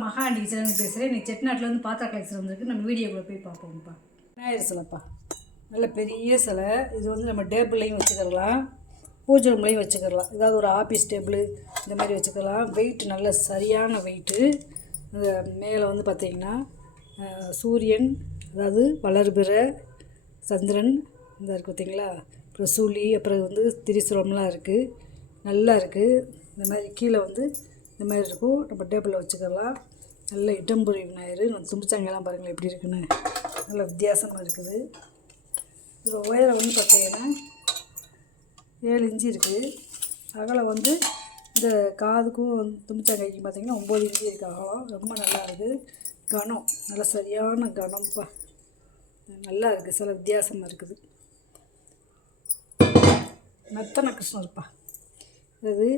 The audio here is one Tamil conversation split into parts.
மகாண்டி கிச்சன் பேசுகிறேன். இன்றைக்கி செட்டிநாட்டிலேருந்து பாத்திர கலெக்ஷன் வந்துருக்கு. நம்ம வீடியோக்குள்ளே போய் பார்ப்போம்ப்பா. விநாயகர் சிலைப்பா, நல்ல பெரிய சிலை. இது வந்து நம்ம டேபிள்லையும் வச்சுக்கலாம், பூஜை ரூம்லையும் வச்சுக்கலாம். ஏதாவது ஒரு ஆஃபீஸ் டேபிள் இந்த மாதிரி வச்சுக்கலாம். வெயிட் நல்ல சரியான வெயிட்டு. இந்த மேலே வந்து பார்த்திங்கன்னா சூரியன், அதாவது வளர்பிறை, சந்திரன் இந்த இருக்குது பார்த்திங்களா. அப்புறம் சூழி, அப்புறம் வந்து திரிசூலம்லாம் இருக்குது. நல்லா இருக்குது. இந்த மாதிரி கீழே வந்து இந்த மாதிரி இருக்கும். நம்ம டேபிளில் வச்சுக்கலாம். நல்ல இடம்புரி விநாயகர். நம்ம தும்பிச்சாங்கெல்லாம் பாருங்களேன் எப்படி இருக்குன்னு, நல்ல வித்தியாசமாக இருக்குது. இது உயரம் வந்து பார்த்திங்கன்னா 7 இன்ச்சு இருக்குது. அகலம் வந்து இந்த காதுக்கும் தும்பிச்சாங்கைக்கும் பார்த்திங்கன்னா 9 இன்ச்சு இருக்குது அகலம். ரொம்ப நல்லா இருக்குது. கனம் நல்லா சரியான கனம்ப்பா, நல்லா இருக்குது. சில வித்தியாசமாக இருக்குது. நர்த்தன கிருஷ்ணர்ப்பா. இது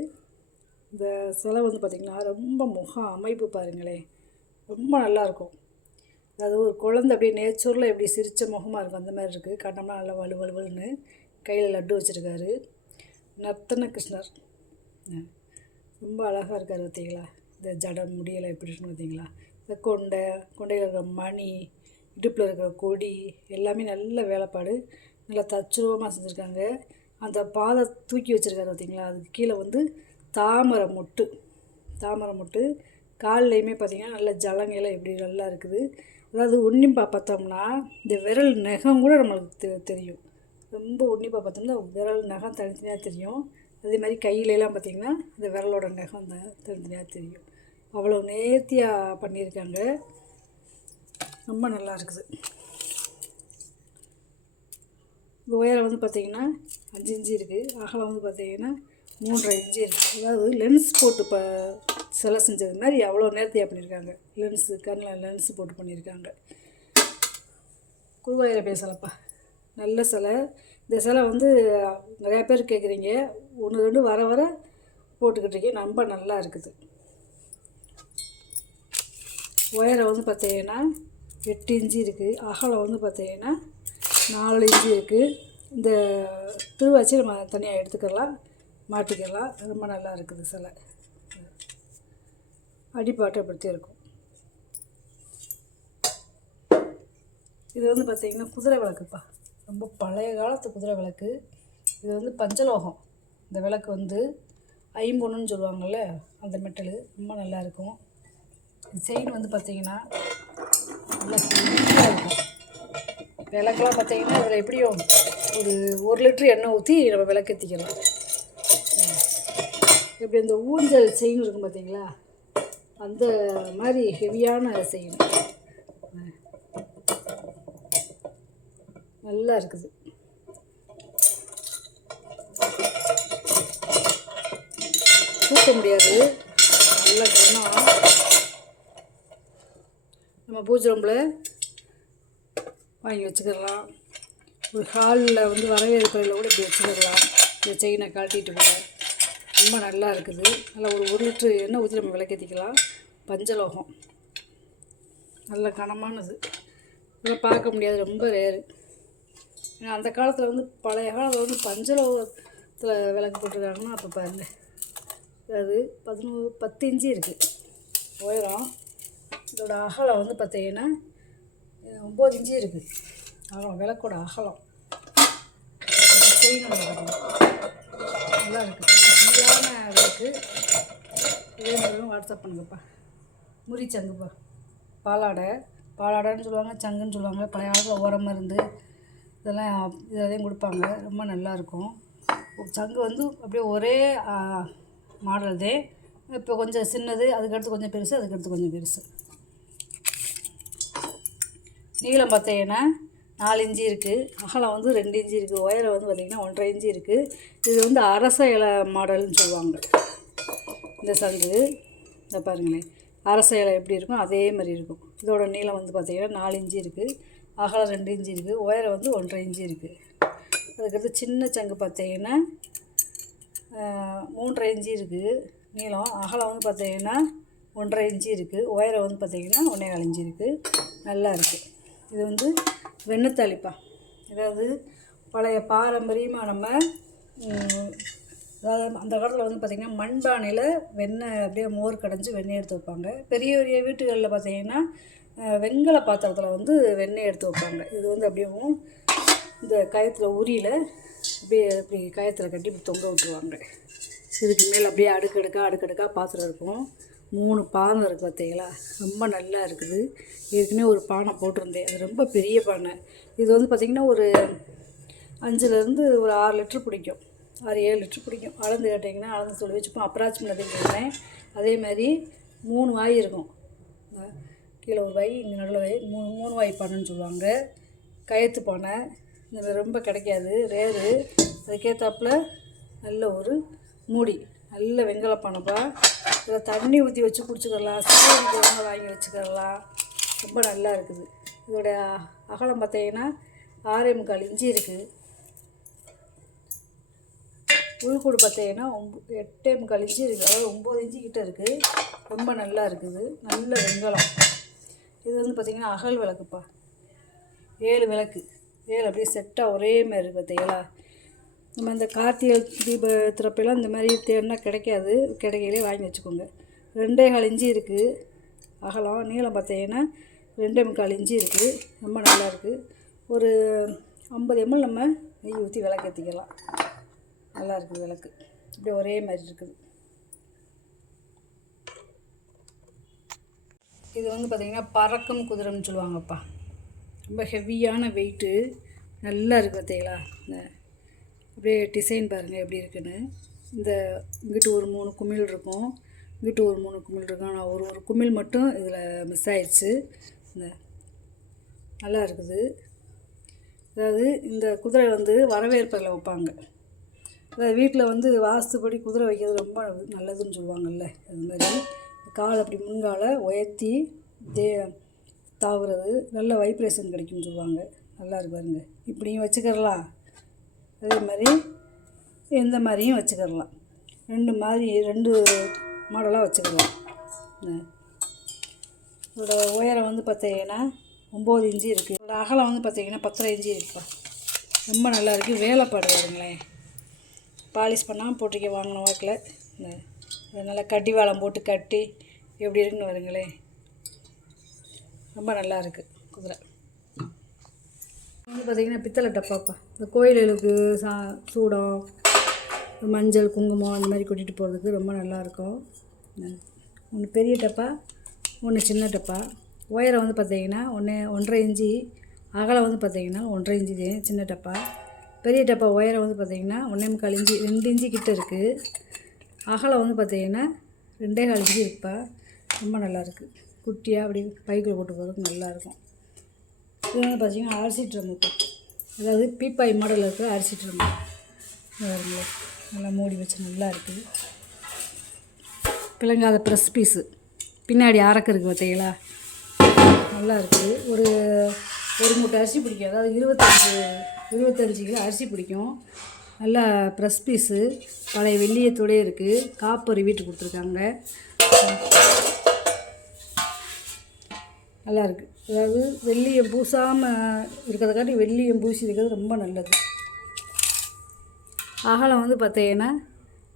இந்த சிலை வந்து பார்த்திங்கன்னா ரொம்ப முக அமைப்பு பாருங்களேன், ரொம்ப நல்லாயிருக்கும். அதாவது ஒரு குழந்தை அப்படியே நேச்சுரலாக எப்படி சிரித்த முகமாக இருக்கும் அந்த மாதிரி இருக்குது. கண்ணம்லாம் நல்லா வலுவலுன்னு, கையில் லட்டு வச்சுருக்காரு. நர்த்தன கிருஷ்ணர் ரொம்ப அழகாக இருக்கார் பார்த்தீங்களா. இந்த ஜடம் முடியலை எப்படி இருக்குன்னு பார்த்தீங்களா. இந்த கொண்டையில் இருக்கிற மணி, இடுப்பில் இருக்கிற கொடி எல்லாமே நல்ல வேலைப்பாடு, நல்லா தச்சுருவமாக செஞ்சுருக்காங்க. அந்த பாதை தூக்கி வச்சுருக்காரு பார்த்தீங்களா. அதுக்கு கீழே வந்து தாமரை மொட்டு கால்லையுமே பார்த்திங்கன்னா நல்ல ஜலங்கையெல்லாம் எப்படி நல்லா இருக்குது. அதாவது உன்னிப்பாக பார்த்தோம்னா இந்த விரல் நகம் கூட நம்மளுக்கு தெரியும். ரொம்ப உன்னிப்பாக பார்த்தோம்னா விரல் நகம் தனித்தனியாக தெரியும். அதே மாதிரி கையிலலாம் பார்த்திங்கன்னா இந்த விரலோட நகம் தனித்தனியாக தெரியும். அவ்வளோ நேர்த்தியாக பண்ணியிருக்காங்க. ரொம்ப நல்லா இருக்குது. உயரம் வந்து பார்த்திங்கன்னா 5 இன்ச்சு இருக்குது. அகலம் வந்து பார்த்திங்கன்னா 3.5 இன்ச்சு இருக்குது. அதாவது லென்ஸ் போட்டு சிலை செஞ்சது மாதிரி அவ்வளோ நேர்த்தியாக பண்ணியிருக்காங்க. கண்ணில் லென்ஸ் போட்டு பண்ணியிருக்காங்க. குருவாயூரப்ப சிலைப்பா, நல்ல சிலை. இந்த சிலை வந்து நிறையா பேர் கேட்குறீங்க, 1 2 வர வர போட்டுக்கிட்டு ரொம்ப நல்லா இருக்குது. உயரம் வந்து பார்த்திங்கன்னா 8 இன்ச்சு இருக்குது. அகலம் வந்து பார்த்திங்கன்னா 4 இன்ச்சு இருக்குது. இந்த திருவாச்சி நம்ம தனியாக எடுத்துக்கலாம், மாட்டிக்கலாம். ரொம்ப நல்லா இருக்குது சிலை. அடிப்பாட்டை பற்றி இருக்கும். இது வந்து பார்த்திங்கன்னா குதிரை விளக்குப்பா, ரொம்ப பழைய காலத்து குதிரை விளக்கு. இது வந்து பஞ்சலோகம். இந்த விளக்கு வந்து ஐம்பொன்னுன்னு சொல்லுவாங்கள்ல, அந்த மெட்டலு ரொம்ப நல்லாயிருக்கும். செயின் வந்து பார்த்திங்கன்னா நல்லா சூப்பராக இருக்கும். விளக்கெல்லாம் பார்த்திங்கன்னா அதில் எப்படியும் ஒரு 1 லிட்டர் எண்ணெய் ஊற்றி நம்ம விளக்கேற்றிக்கலாம். இப்படி இந்த ஊஞ்சல் செயின் இருக்கும் பார்த்திங்களா, அந்த மாதிரி ஹெவியான செயின் நல்லா இருக்குது. தூக்க முடியாது, நல்லா கனம். நம்ம பூஜை ரூமில் வாங்கி வச்சுக்கலாம். ஒரு ஹாலில் வந்து வரவேற்பறையில் கூட இப்படி வச்சுக்கலாம். இந்த செயினை காட்டிட்டு கூட ரொம்ப நல்லா இருக்குது. நல்லா ஒரு 1 லிட்ரு எண்ணெய் ஊற்றி நம்ம விளக்கேற்றிக்கலாம். பஞ்சலோகம் நல்ல கனமானது. இதெல்லாம் பார்க்க முடியாது, ரொம்ப ரேரு. ஏன்னா அந்த காலத்தில் வந்து பழைய காலத்தில் வந்து பஞ்சலோகத்தில் விளக்கு போட்டிருக்காங்கன்னா அப்போ பாருங்கள். அது 10 இன்ச்சு இருக்குது உயரம். இதோட அகலம் வந்து பார்த்திங்கன்னா 9 இன்ச்சு இருக்குது அகலம். விளக்கோட அகலம் நல்லா இருக்குது. சரியான விளக்கு. இதே மாதிரி வாட்ஸ்அப் பண்ணுங்கப்பா. முறிச்சங்குப்பா, பாலாடைன்னு சொல்லுவாங்க, சங்குன்னு சொல்லுவாங்க. பழைய காலத்தில் ஓரம் மருந்து இதெல்லாம் கொடுப்பாங்க. ரொம்ப நல்லாயிருக்கும். சங்கு வந்து அப்படியே ஒரே மாடல் தான். இப்போ கொஞ்சம் சின்னது, அதுக்கடுத்து கொஞ்சம் பெருசு, அதுக்கடுத்து கொஞ்சம் பெருசு. நீளம் பார்த்தீங்கன்னா 4 இன்ச்சு இருக்குது. அகலம் வந்து 2 இன்ச்சு இருக்குது. உயரம் வந்து பார்த்திங்கன்னா 1.5 இன்ச்சு இருக்குது. இது வந்து அரச இலை மாடல்னு சொல்லுவாங்க. இந்த சங்கு இந்த பாருங்களேன், அரச இலை எப்படி இருக்கும் அதே மாதிரி இருக்கும். இதோட நீளம் வந்து பார்த்திங்கன்னா 4 இன்ச்சு இருக்குது. அகலம் 2 இன்ச்சு இருக்குது. உயரம் வந்து 1.5 இன்ச்சு இருக்குது. அதுக்கடுத்து சின்ன சங்கு பார்த்திங்கன்னா 3.5 இன்ச்சு இருக்குது நீளம். அகலம் வந்து பார்த்திங்கன்னா 1.5 இன்ச்சு இருக்குது. உயரம் வந்து பார்த்திங்கன்னா 1.25 இன்ச்சு இருக்குது. நல்லா இருக்குது. இது வந்து வெண்ணத்தாளிப்பா. அதாவது பழைய பாரம்பரியமாக நம்ம அதாவது அந்த காலத்தில் வந்து பார்த்திங்கன்னா மண்பானையில் வெண்ணெய் அப்படியே மோர் கடைஞ்சி வெண்ணெய் எடுத்து வைப்பாங்க. பெரிய பெரிய வீட்டுகளில் பார்த்திங்கன்னா வெண்கல பாத்திரத்தில் வந்து வெண்ணெய் எடுத்து வைப்பாங்க. இது வந்து அப்படியேவும் இந்த கயத்தில் உரியில் அப்படியே அப்படி கயத்தில் கட்டி இப்படி தொங்க விட்டுருவாங்க. இதுக்கு மேலே அப்படியே அடுக்கடுக்காக பாத்திரம் இருக்கும். 3 பானை இருக்குது பார்த்தீங்களா, ரொம்ப நல்லா இருக்குது. ஏற்கனவே ஒரு பானை போட்டிருந்தேன், அது ரொம்ப பெரிய பானை. இது வந்து பார்த்திங்கன்னா ஒரு 5லேருந்து ஒரு 6 லிட்டர் பிடிக்கும், 6-7 லிட்டர் பிடிக்கும். அளந்து கேட்டிங்கன்னா அளந்து சொல்லி வச்சுப்போம். அப்ராக்சிமேட்டாக சொல்கிறேன். அதே மாதிரி 3 வாய் இருக்கும். கீழே ஒரு வாய், இங்கே நடுவில் வாய், 3 வாய் பானைன்னு சொல்லுவாங்க. கயத்து பானை இந்த ரொம்ப கிடைக்காது, ரேரு. அதுக்கேற்றாப்புல நல்ல ஒரு மூடி, நல்ல வெண்கல பானைப்பா. இதில் தண்ணி ஊற்றி வச்சு குடிச்சிக்கலாம், ஸ்டீல் வாங்கி வச்சுக்கலாம். ரொம்ப நல்லா இருக்குது. இதோடைய அகலம் பார்த்தீங்கன்னா 6.25 இன்ச்சு இருக்குது. உள்கூடு பார்த்தீங்கன்னா 8.25 இன்ச்சு இருக்குது, அதாவது 9 இன்ச்சு கிட்ட இருக்குது. ரொம்ப நல்லா இருக்குது, நல்ல வெண்கலம். இது வந்து பார்த்திங்கன்னா அகல் விளக்குப்பா, 7 விளக்கு, 7 அப்படியே செட்டாக ஒரே மாதிரி இருக்குது பார்த்தீங்களா. நம்ம இந்த கார்த்திகை தீபத்திறப்பெல்லாம் இந்த மாதிரி தேடினா கிடைக்காது, கிடைக்கையிலே வாங்கி வச்சுக்கோங்க. 2.25 இன்ச்சு இருக்குது அகலம். நீளம் பார்த்தீங்கன்னா 2.25 இன்ச்சு இருக்குது. ரொம்ப நல்லா இருக்குது. ஒரு 50 ml நம்ம நெய் ஊற்றி விளக்கேற்றிக்கலாம். நல்லா இருக்குது விளக்கு, இப்படி ஒரே மாதிரி இருக்குது. இது வந்து பார்த்திங்கன்னா பறக்கும் குதிரைன்னு சொல்லுவாங்கப்பா. ரொம்ப ஹெவியான வெயிட்டு, நல்லா இருக்குது பார்த்தீங்களா. இந்த அப்படியே டிசைன் பாருங்கள் எப்படி இருக்குன்னு. இந்த இங்கிட்டு ஒரு 3 குமிழ் இருக்கும், இங்கிட்டு ஒரு 3 குமிழ் இருக்கும். ஆனால் ஒரு குமிழ் மட்டும் இதில் மிஸ் ஆயிடுச்சு. இந்த நல்லா இருக்குது. அதாவது இந்த குதிரை வந்து வரவேற்பதில் வைப்பாங்க. அதாவது வீட்டில் வந்து வாஸ்துப்படி குதிரை வைக்கிறது ரொம்ப நல்லதுன்னு சொல்லுவாங்கள்ல, அது மாதிரி கால் அப்படி முன்கால உயர்த்தி தாவுறது நல்ல வைப்ரேஷன் கிடைக்கும்னு சொல்லுவாங்க. நல்லா இருக்கு பாருங்க. இப்படியும் வச்சுக்கிறலாம், அதே மாதிரி எந்த மாதிரியும் வச்சுக்கிறலாம். 2 மாடலாக வச்சுக்கலாம். இதோட உயரம் வந்து பார்த்தீங்கன்னா 9 இன்ச்சு இருக்குது. இதோட அகலம் வந்து பார்த்தீங்கன்னா 10.5 இன்ச்சு இருக்குப்பா. ரொம்ப நல்லா இருக்குது. வேலைப்பாடு பாருங்களேன், பாலிஷ் பண்ணாமல் போட்டிருக்க வாங்கின வாக்கில். அதனால் கட்டி வாழம் போட்டு கட்டி எப்படி இருக்குன்னு வருங்களேன். ரொம்ப நல்லா இருக்குது குதிரை. வந்து பார்த்திங்கன்னா பித்தளை டப்பாப்பா. இந்த கோயில்களுக்கு சூடம், மஞ்சள், குங்குமம் அந்த மாதிரி கூட்டிகிட்டு போகிறதுக்கு ரொம்ப நல்லாயிருக்கும். 1 பெரிய டப்பா, 1 சின்ன டப்பா. உயரம் வந்து பார்த்திங்கன்னா 1.5 இன்ச்சு, அகலம் வந்து பார்த்திங்கன்னா 1.5 இன்ச்சு சின்ன டப்பா. பெரிய டப்பா உயரம் வந்து பார்த்திங்கன்னா 1.25 இன்ச்சு, 2 இன்ச்சு கிட்ட இருக்குது. அகலம் வந்து பார்த்திங்கன்னா 2.25 இன்ச்சு இருக்குப்பா. ரொம்ப நல்லாயிருக்கு. குட்டியாக அப்படி பைக்கில் போட்டு போகிறதுக்கு நல்லாயிருக்கும். இது வந்து பார்த்திங்கன்னா அரிசி ட்ரம்முப்பா. அதாவது பீப்பாய் மாடலில் இருக்கிற அரிசி ட்ரம்மு. நல்லா மூடி வச்சு நல்லா இருக்குது. கிழங்காத ப்ரெஸ் பீஸு, பின்னாடி அரக்கு இருக்குது பார்த்தீங்களா, நல்லா இருக்குது. ஒரு மூட்டை அரிசி பிடிக்கும், அதாவது 25 கிலோ அரிசி பிடிக்கும். நல்லா ப்ரெஸ் பீஸு, பழைய வெள்ளியத்தோடே இருக்குது. காப்பர் வீட்டுக்கு கொடுத்துருக்காங்க. நல்லா இருக்குது. அதாவது வெள்ளியம் பூசாமல் இருக்கிறதுக்காட்டி வெள்ளியம் பூசி இருக்கிறது ரொம்ப நல்லது. அகலம் வந்து பார்த்தீங்கன்னா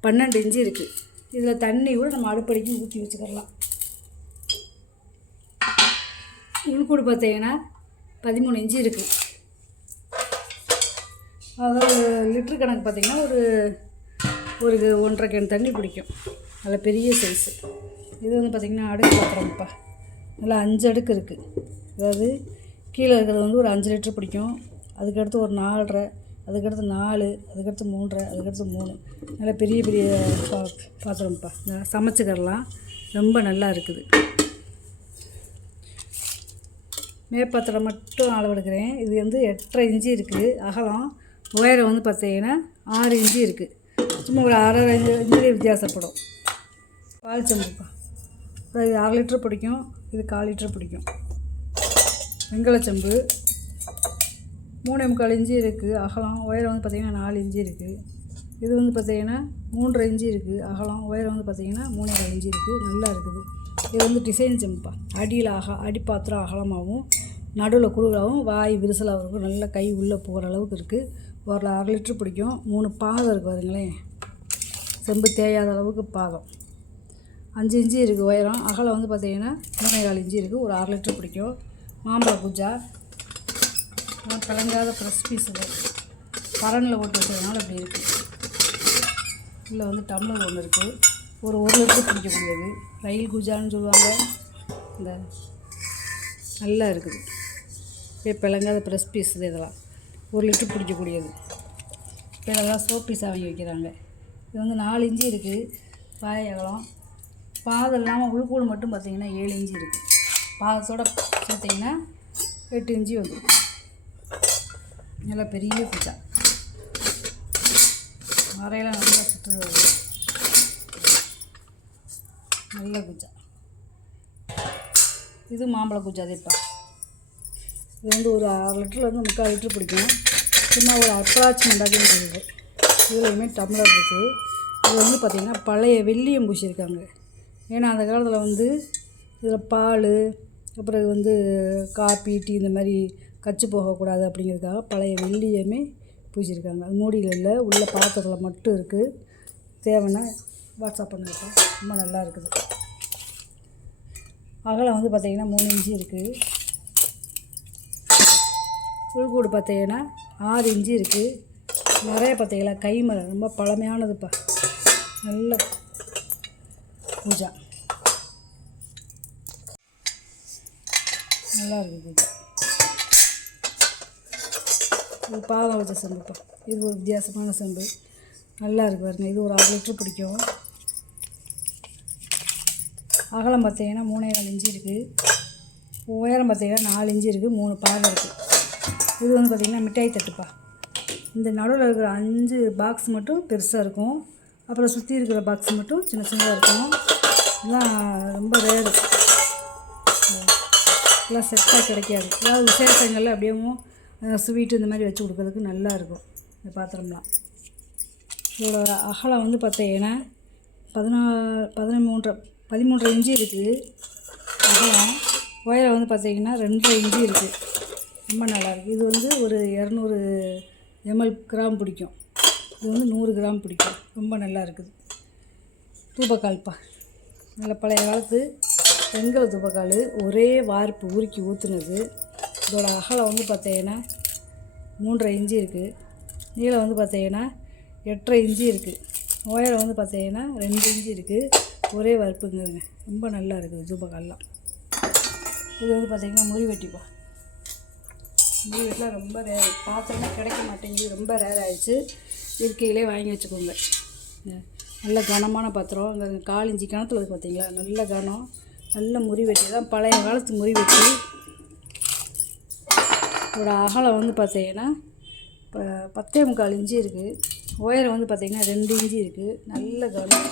12 இன்ச்சு இருக்குது. இதில் தண்ணி கூட நம்ம அடுப்படிக்கு ஊற்றி வச்சுக்கலாம். உள்கூடு பார்த்தீங்கன்னா 13 இன்ச்சு இருக்குது. அதாவது லிட்ரு கணக்கு பார்த்திங்கன்னா ஒரு 1.5 கேன் தண்ணி பிடிக்கும். நல்ல பெரிய சைஸு. இது வந்து பார்த்திங்கன்னா அடுக்கு பாத்திரம்ப்பா. நல்லா 5 அடுக்கு இருக்குது. அதாவது கீழே இருக்கிறது வந்து ஒரு 5 லிட்டர் பிடிக்கும். அதுக்கடுத்து ஒரு 4.5, அதுக்கடுத்து 4, அதுக்கடுத்து 3.5, அதுக்கடுத்து 3. நல்லா பெரிய பெரிய பாத்திரம்ப்பா. சமைச்சிக்கிறலாம். ரொம்ப நல்லா இருக்குது. மேற்பாத்திரம் மட்டும் அளவெடுக்கிறேன். இது வந்து 8.5 இன்ச்சு இருக்குது அகலம். உயரம் வந்து பார்த்தீங்கன்னா 6 இன்ச்சு இருக்குது. சும்மா ஒரு 1/2 இன்ச்சுலேயே வித்தியாசப்படும். பால் சம்புப்பா. இது 1/2 லிட்டர் பிடிக்கும், இது 1/4 லிட்டர் பிடிக்கும். வெண்கலச்சம்பு 3.25 இன்ச்சு இருக்குது அகலம். உயரம் வந்து பார்த்திங்கன்னா 4 இன்ச்சு இருக்குது. இது வந்து பார்த்திங்கன்னா 3.5 இன்ச்சு இருக்குது அகலம். உயரம் வந்து பார்த்திங்கன்னா 3.25 இன்ச்சு இருக்குது. நல்லா இருக்குது. இது வந்து டிசைன் செம்பா. அடியில் அடிப்பாத்திரம் அகலமாகவும் நடுவில் குறுகலாகவும் வாய் விரிசலாகவும் இருக்கும். நல்லா கை உள்ளே போகிற அளவுக்கு இருக்குது. ஒரு 1/2 லிட்டர் பிடிக்கும். 3 பாதம் இருக்குது பாருங்களேன். செம்பு தேயாத அளவுக்கு பாதம். 5 இன்ச்சு இருக்குது உயரம். அகலம் வந்து பார்த்திங்கன்னா 3.25 இன்ச்சு இருக்குது. ஒரு 1/2 லிட்டர் பிடிக்கும். மாம்பழ குஜா பிளங்காத ஃப்ரெஷ் பீஸுங்க. பரனில் போட்டு வச்சதுனால இப்படி இருக்குது. இதில் வந்து டம்ளர் ஒன்று இருக்குது. ஒரு 1 லிட்டர் பிடிக்கக்கூடியது. ரயில் குஜான்னு சொல்லுவாங்க. இந்த நல்லா இருக்குது. இப்போ பிளங்காத ஃப்ரெஷ் பீஸ் இதெல்லாம் 1 லிட்டர் பிடிக்கக்கூடியது. இப்போ இதெல்லாம் சோப் பீஸாக வாங்கி வைக்கிறாங்க. இது வந்து 4 இன்ச்சு இருக்குது வாய் அகலம். பாதம் இல்லாமல் உள்கூடு மட்டும் பார்த்திங்கன்னா 7 இன்ச்சு இருக்குது. பாதத்தோடு சேர்த்திங்கன்னா 8 இன்ச்சு வந்துடும். நல்லா பெரிய குச்சா. மறையெல்லாம் நல்லா சுற்றுது. நல்ல குச்சா. இது மாம்பழ குச்சா அதேப்பா. இது வந்து ஒரு 1/2 லிட்டர்லேருந்து 3/4 லிட்டர் பிடிக்கும். சும்மா ஒரு அப்ராக்சிமெண்ட்டாக சொல்லுது. இதுலேயுமே டம்ளர் இருக்குது. இது வந்து பார்த்திங்கன்னா பழைய வெள்ளியம் பூசியிருக்காங்க. ஏன்னா அந்த காலத்தில் வந்து இதில் பால் அப்புறம் இது வந்து காப்பி டீ இந்த மாதிரி கச்சு போகக்கூடாது அப்படிங்கிறதுக்காக பழைய வெள்ளியமே பூசியிருக்காங்க. அது மூடியில் இல்லை, உள்ள பாத்திரத்தில் மட்டும் இருக்குது. தேவைன்னா வாட்ஸ்அப் பண்ணிருக்கேன். ரொம்ப நல்லா இருக்குது. அகலம் வந்து பார்த்திங்கன்னா 3 இன்ச்சு இருக்குது. உள்கூடு பார்த்திங்கன்னா 6 இன்ச்சு இருக்குது. நிறைய பார்த்திங்களா கைமரம் ரொம்ப பழமையானதுப்பா. நல்ல பூஜா நல்லா இருக்குது. இது பாதம் வச்ச செம்புப்பா. இது ஒரு வித்தியாசமான செம்பு. நல்லா இருக்குது பாருங்க. இது ஒரு 1/2 லிட்டர் பிடிக்கும். அகலம் பார்த்திங்கன்னா 3.25 இன்ச்சு இருக்குது. உயரம் பார்த்திங்கன்னா 4 இன்ச்சு இருக்குது. 3 பாகம் இருக்குது. இது வந்து பார்த்திங்கன்னா மிட்டாய் தட்டுப்பா. இந்த நடுவில் இருக்கிற 5 பாக்ஸ் மட்டும் பெருசாக இருக்கும். அப்புறம் சுற்றி இருக்கிற பாக்ஸ் மட்டும் சின்ன சின்னதாக இருக்கும். இதெல்லாம் ரொம்ப ரேரு. எல்லாம் செட்டாக கிடைக்காது. அதாவது விசேஷங்களில் அப்படியே ஸ்வீட்டு இந்த மாதிரி வச்சு கொடுக்குறதுக்கு நல்லாயிருக்கும் இந்த பாத்திரம்லாம். இதோட அகலம் வந்து பார்த்தீங்கன்னா 13.5 இன்ச்சு இருக்குது அகலம். உயரம் வந்து பார்த்திங்கன்னா 2.5 இன்ச்சு இருக்குது. ரொம்ப நல்லாயிருக்கு. இது வந்து ஒரு 200 ml கிராம் பிடிக்கும். இது வந்து 100 கிராம் பிடிக்கும். ரொம்ப நல்லா இருக்குது. தூபக்கால்ப்பா. நல்ல பழைய காலத்து வெண்கல தூபக்கால். ஒரே வார்ப்பு உருக்கி ஊற்றுனது. இதோட அகலம் வந்து பார்த்தீங்கன்னா 3.5 இன்ச்சு இருக்குது. நீளம் வந்து பார்த்தீங்கன்னா 8.5 இன்ச்சு இருக்குது. உயரம் வந்து பார்த்தீங்கன்னா 2 இன்ச்சு இருக்குது. ஒரே வறுப்புங்கிறங்க. ரொம்ப நல்லா இருக்குது தூபக்கால்லாம். இது வந்து பார்த்திங்கன்னா முறி வெட்டிப்பா. முறி வெட்டிலாம் ரொம்ப ரேர். பாத்திரமே கிடைக்க மாட்டேங்குது. ரொம்ப ரேர் ஆகிடுச்சு. இருக்கையிலே வாங்கி வச்சுக்கோங்க. நல்ல கனமான பாத்திரம். அங்கே 4 இன்ச்சு கணத்தில் இருக்குது பார்த்தீங்களா. நல்ல கனம். நல்ல முறி வெட்டி தான் பழைய காலத்து முறி வெட்டி. இதோட அகலம் வந்து பார்த்தீங்கன்னா இப்போ 10.25 இன்ச்சு இருக்குது. உயரம் வந்து பார்த்திங்கன்னா 2 இன்ச்சு இருக்குது. நல்ல கனம்.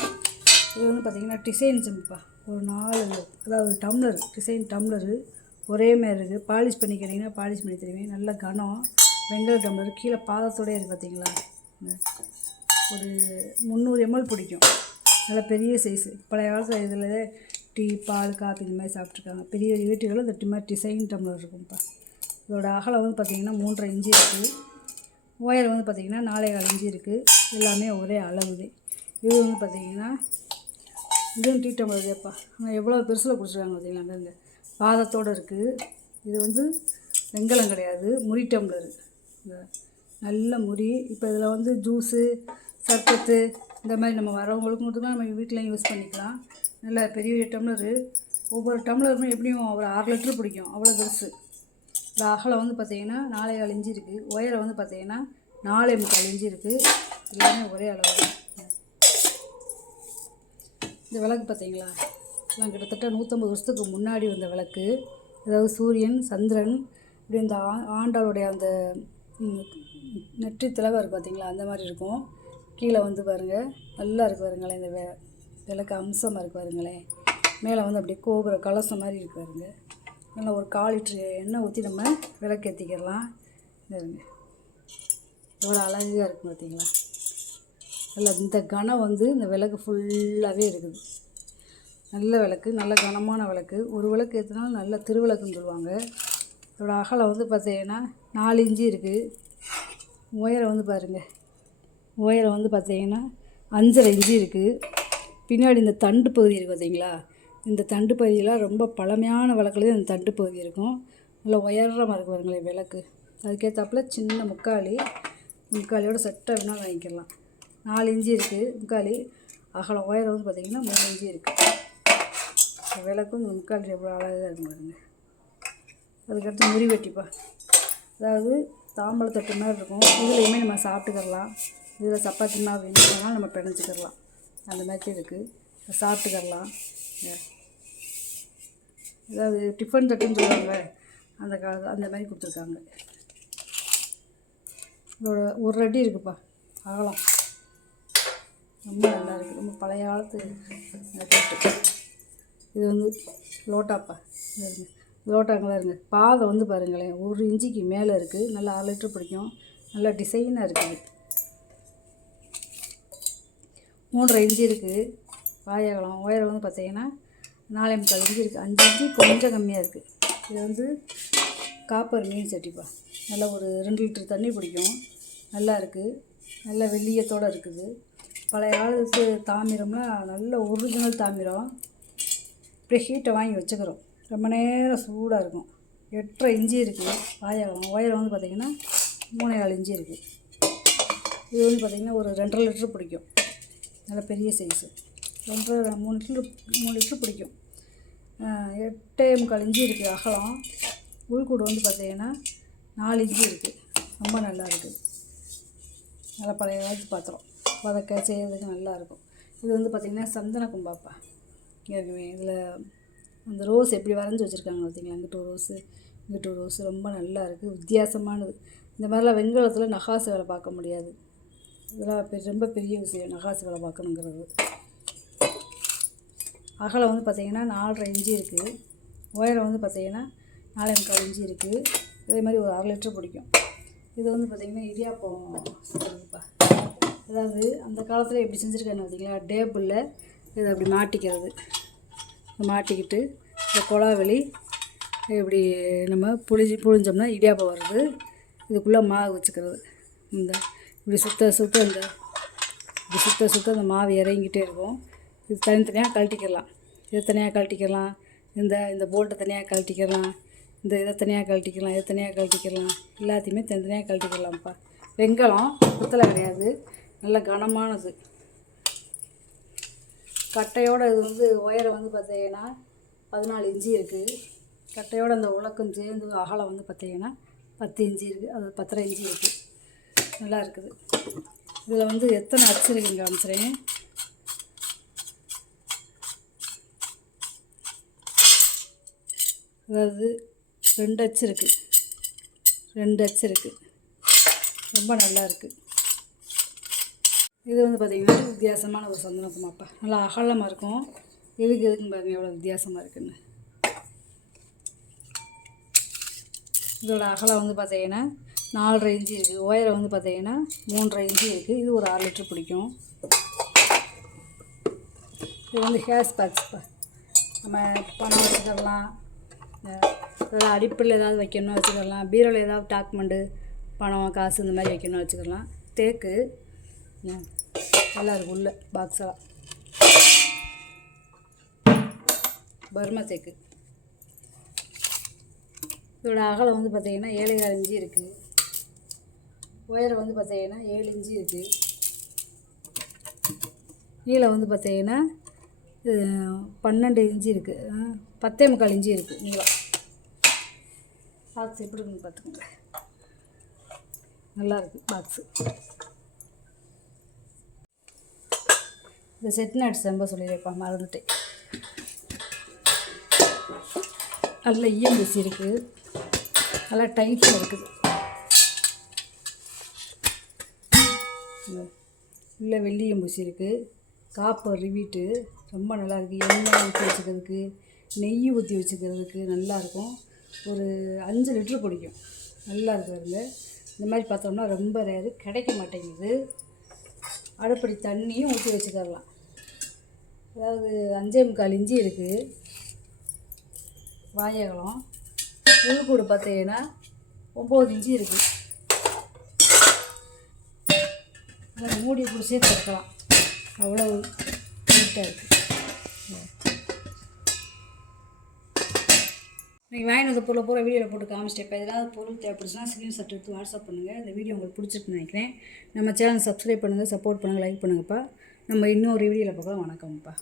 இது வந்து பார்த்திங்கன்னா டிசைன் செம்புப்பா. ஒரு 4 அதாவது டம்ளர் டிசைன் டம்ளரு ஒரே மாதிரி இருக்குது. பாலிஷ் பண்ணி கேட்டிங்கன்னா பாலிஷ் பண்ணி தருவேன். நல்ல கனம். வெங்கல டம்ளர். கீழே பாதத்தோடய இருக்குது பார்த்தீங்களா. ஒரு 300 ml பிடிக்கும். நல்ல பெரிய சைஸு. பழைய காலத்தில் இதில் டீ பால் காப்பி இந்த மாதிரி சாப்பிட்ருக்காங்க. பெரிய வீட்டுகளில் இந்த மாதிரி டிசைன் டம்ளர் இருக்கும்ப்பா. இதோட அகலம் வந்து பார்த்திங்கன்னா 3.5 இன்ச்சு இருக்குது. உயரம் வந்து பார்த்திங்கன்னா 4.25 இன்ச்சு இருக்குது. எல்லாமே ஒரே அளவுது. இது வந்து பார்த்திங்கன்னா இதுவும் டீ டம்ளர் கேட்பா. ஆனால் எவ்வளோ பெருசில் குடிச்சிருக்காங்க பார்த்திங்களா. அங்கங்கே பாதத்தோடு இருக்குது. இது வந்து வெங்கலம் கிடையாது, முறி டம்ளரு. நல்ல முறி. இப்போ இதில் வந்து ஜூஸு சர்பத்து இந்த மாதிரி நம்ம வரவங்களுக்கும் கொடுத்துக்கலாம். நம்ம வீட்டிலையும் யூஸ் பண்ணிக்கலாம். நல்ல பெரிய டம்ளரு. ஒவ்வொரு டம்ளருமே எப்படியும் ஒரு 1/2 லிட்டர் பிடிக்கும். அவ்வளோ பெருசு. இந்த அகலம் வந்து பார்த்திங்கன்னா 4.25 இன்ச்சு இருக்குது. உயரம் வந்து பார்த்திங்கன்னா 4.25 இன்ச்சு இருக்குது. எல்லாமே ஒரே அளவு தான். இந்த விளக்கு பார்த்திங்களா. எல்லாம் கிட்டத்தட்ட 150 வருஷத்துக்கு முன்னாடி வந்த விளக்கு. அதாவது சூரியன் சந்திரன் இப்படி இந்த ஆண்டாளுடைய அந்த நெற்றி திலகம் இருக்குது பார்த்திங்களா. அந்த மாதிரி இருக்கும். கீழே வந்து பாருங்கள் நல்லா இருக்குது பாருங்களேன். இந்த விளக்கு அம்சமாக இருக்குது பாருங்களேன். மேலே வந்து அப்படியே கோபுர கலசம் மாதிரி இருக்குது பாருங்க. நல்லா ஒரு 1/4 லிட்டரு எண்ணெய் ஊற்றி நம்ம விளக்கு ஏற்றிக்கிடலாம். பாருங்க எவ்வளோ அழகாக இருக்குது பார்த்தீங்களா. நல்லா இந்த கனம் வந்து இந்த விளக்கு ஃபுல்லாகவே இருக்குது. நல்ல விளக்கு. நல்ல கனமான விளக்கு. ஒரு விளக்கு ஏற்றினாலும் நல்ல திருவிளக்குன்னு சொல்லுவாங்க. இதோட அகலம் வந்து பார்த்தீங்கன்னா 4 இன்ச்சு இருக்குது. உயரம் வந்து பாருங்கள். உயரம் வந்து பார்த்தீங்கன்னா 5.5 இன்ச்சு இருக்குது. பின்னாடி இந்த தண்டு பகுதி இருக்குது பார்த்தீங்களா, இந்த தண்டு பகுதியெலாம் ரொம்ப பழமையான விளக்குலேயும் இந்த தண்டு பகுதி இருக்கும். நல்லா உயரமாக இருக்குது பாருங்களேன் விளக்கு. அதுக்கேற்றாப்புல சின்ன முக்காலியோட செட்டாக வேணாலும் வாங்கிக்கலாம். 4 இன்ச்சு இருக்குது முக்காலி. அகலம் உயரம் வந்து பார்த்திங்கன்னா 3 இன்ச்சு இருக்குது. விளக்கும் இந்த முக்காலி எவ்வளோ அழகாக இருக்கும் பாருங்க. அதுக்கடுத்து முறி வெட்டிப்பா, அதாவது தாம்பழத்தட்டு மாதிரி இருக்கும். இதுலேயுமே நம்ம சாப்பிட்டுக்கலாம். இதில் சப்பாத்தி மாவு வேணும்னாலும் நம்ம பிணைச்சிக்கிறலாம். அந்த மாதிரி இருக்குது, சாப்பிட்டுக்கலாம். அதாவது டிஃபன் தட்டுன்னு சொல்லுவாங்க, அந்த காலத்தில் அந்த மாதிரி கொடுத்துருக்காங்க. இதோட 1 அடி இருக்குப்பா அகலம். ரொம்ப நல்லா இருக்குது, ரொம்ப பழைய காலத்து தட்டு. இது வந்து லோட்டாப்பா, லோட்டாங்களா இருங்க. பாதை வந்து பாருங்களேன் 1 இன்ச்சுக்கு மேலே இருக்குது. நல்லா 6 லிட்டர் பிடிக்கும். நல்லா டிசைனாக இருக்குது. 3.5 இன்ச்சு இருக்குது வாயகலம். உயரம் வந்து பார்த்திங்கன்னா 4.25 இன்ச்சு இருக்குது. 5 இன்ச்சு கொஞ்சம் கம்மியாக இருக்குது. இது வந்து காப்பர் மீன் சட்டிப்பா. நல்லா ஒரு 2 லிட்டர் தண்ணி பிடிக்கும். நல்லா இருக்குது, நல்ல வெள்ளியத்தோடு இருக்குது. பழைய காலத்து தாமிரம்லாம் நல்ல ஒரிஜினல் தாமிரம். இப்படி ஹீட்டை வாங்கி வச்சுக்கிறோம், ரொம்ப நேரம் சூடாக இருக்கும். 8.5 இன்ச்சு இருக்குது வாயகலம். உயரம் வந்து பார்த்திங்கன்னா 3.4 இன்ச்சு இருக்குது. இது வந்து பார்த்திங்கன்னா ஒரு 2.5 லிட்டர் பிடிக்கும். நல்ல பெரிய சைஸு. 3 லிட்டர் பிடிக்கும். 8.25 இன்ச்சு இருக்குது அகலம். உள்கூடு வந்து பார்த்திங்கன்னா 4 இன்ச்சு இருக்குது. ரொம்ப நல்லா இருக்குது. நல்லா பழைய காலத்து பாத்திரம், வதக்க செய்கிறதுக்கு நல்லாயிருக்கும். இது வந்து பார்த்திங்கன்னா சந்தன கும்பாப்பா. ஏற்கனவே இதில் அந்த ரோஸ் எப்படி வரைஞ்சி வச்சுருக்காங்க பார்த்திங்களா, இங்கிட்ட ஒரு ரோஸு இங்கிட்ட ஒரு ரோஸு. ரொம்ப நல்லா இருக்குது, வித்தியாசமானது. இந்த மாதிரிலாம் வெண்கலத்தில் நகாசு வேலை பார்க்க முடியாது. இதெல்லாம் ரொம்ப பெரிய விஷயம், நகாசு வேலை பார்க்கணுங்கிறது. அகலம் வந்து பார்த்திங்கன்னா 4.5 இன்ச்சு இருக்குது. உயரம் வந்து பார்த்திங்கன்னா 4.25 இன்ச்சு இருக்குது. இதே மாதிரி ஒரு 1/2 லிட்டர் பிடிக்கும். இது வந்து பார்த்திங்கன்னா இடியாப்பம் செய்கிறதுப்பா. அதாவது அந்த காலத்தில் எப்படி செஞ்சுருக்காங்க பார்த்திங்களா, டேபிளில் இதை அப்படி மாட்டிக்கிட்டு இந்த குழாவெளி இப்படி நம்ம புழிஞ்சோம்னா இடியாப்பம் வருது. இதுக்குள்ளே மாவு வச்சுக்கிறது. இந்த இப்படி சுத்த அந்த மாவு இறங்கிட்டே இருக்கும். இது தனித்தனியாக கழட்டிக்கலாம். இதை தனியாக கழட்டிக்கலாம், இந்த போல்ட்டை தனியாக கழட்டிக்கலாம், இதை தனியாக கழட்டிக்கலாம். எல்லாத்தையுமே தனித்தனியாக கழட்டிக்கலாம்ப்பா. வெண்கலம் புத்தலை கிடையாது, நல்ல கனமானது. கட்டையோட இது வந்து உயரம் வந்து பார்த்திங்கன்னா 14 இன்ச்சு இருக்குது. கட்டையோட அந்த உலக்கம் சேர்ந்து அகலம் வந்து பார்த்திங்கன்னா 10 இன்ச்சு இருக்குது. அது 10.5 இன்ச்சு இருக்குது. நல்லா இருக்குது. இதில் வந்து எத்தனை அச்சு இருக்குன்னு காமிச்சிறேன். அதாவது 2 அச்சு இருக்குது. ரொம்ப நல்லா இருக்குது. இது வந்து பார்த்திங்கன்னா வித்தியாசமான ஒரு சந்தனக்குமாப்பா. நல்லா அகலமாக இருக்கும். எதுக்குன்னு பாருங்கள் எவ்வளோ வித்தியாசமாக இருக்குன்னு. இதோட அகலம் வந்து பார்த்திங்கன்னா 4.5 இன்ச்சு இருக்குது. உயரம் வந்து பார்த்திங்கன்னா 3.5 இன்ச்சு இருக்குது. இது ஒரு 6 லிட்டர் பிடிக்கும். இது வந்து ஹேஸ் பாக்ஸ்ப்பா. நம்ம பணம் வச்சுக்கலாம், ஏதாவது அடிப்பில் ஏதாவது வைக்கணும்னா வச்சுக்கலாம். பீரோவில் ஏதாவது டாக்குமெண்ட்டு பணம் காசு இந்த மாதிரி வைக்கணும்னா வச்சுக்கலாம். தேக்கு நல்லா இருக்கும். உள்ள பாக்ஸெல்லாம் பர்மா தேக்கு. இதோட அகலம் வந்து பார்த்திங்கன்னா 7.25 இன்ச்சு இருக்குது. உயரம் வந்து பார்த்திங்கன்னா 7 இன்ச்சு இருக்குது. நீளம் வந்து பார்த்திங்கன்னா 12 இன்ச்சு இருக்குது. 10.25 இன்ச்சு இருக்குது நீளம். பாக்ஸ் எப்படி இருக்குன்னு பார்த்துக்கோங்க. நல்லாயிருக்கு பாக்ஸு. இந்த செட் நட்ஸ் ரொம்ப சொல்லியிருப்பா, மறந்துட்டேன். நல்ல இஎம்எஸ் இருக்குது, நல்லா டைட்டாக இருக்குது. இல்லை வெள்ளியம் பூசி இருக்குது. காப்பர் ரிவீட்டு ரொம்ப நல்லாயிருக்கு. எண்ணெய் ஊற்றி வச்சுக்கிறதுக்கு, நெய் ஊற்றி வச்சுக்கிறதுக்கு நல்லாயிருக்கும். ஒரு 5 லிட்டரு பிடிக்கும். நல்லா இருக்கிறது. இந்த மாதிரி பார்த்தோம்னா ரொம்ப ரேரு, கிடைக்க மாட்டேங்குது. அடுப்படி தண்ணியும் ஊற்றி வச்சுக்கலாம். அதாவது 5.25 இன்ச்சு இருக்குது வாயகலம். உள்கூடு பார்த்தீங்கன்னா 9 இன்ச்சு இருக்குது. மூடி பிடிச்சே திறக்கலாம். அவ்வளோ நீட்டாக இருக்குது. நீங்கள் வாங்கிட்டு வந்த பொருளை பூரா வீடியோவில் போட்டு காமிச்சிட்டேன். இப்போ ஏதாவது பொருள் தேவைப்படுச்சுன்னா ஸ்க்ரீன்ஷாட் எடுத்து வாட்ஸ்அப் பண்ணுங்கள். இந்த வீடியோ உங்களுக்கு பிடிச்சிருக்குன்னு நினைக்கிறேன். நம்ம சேனல் சப்ஸ்கிரைப் பண்ணுங்கள், சப்போர்ட் பண்ணுங்கள், லைக் பண்ணுங்கப்பா. நம்ம இன்னொரு வீடியோவில் பார்க்கலாம். வணக்கம்ப்பா.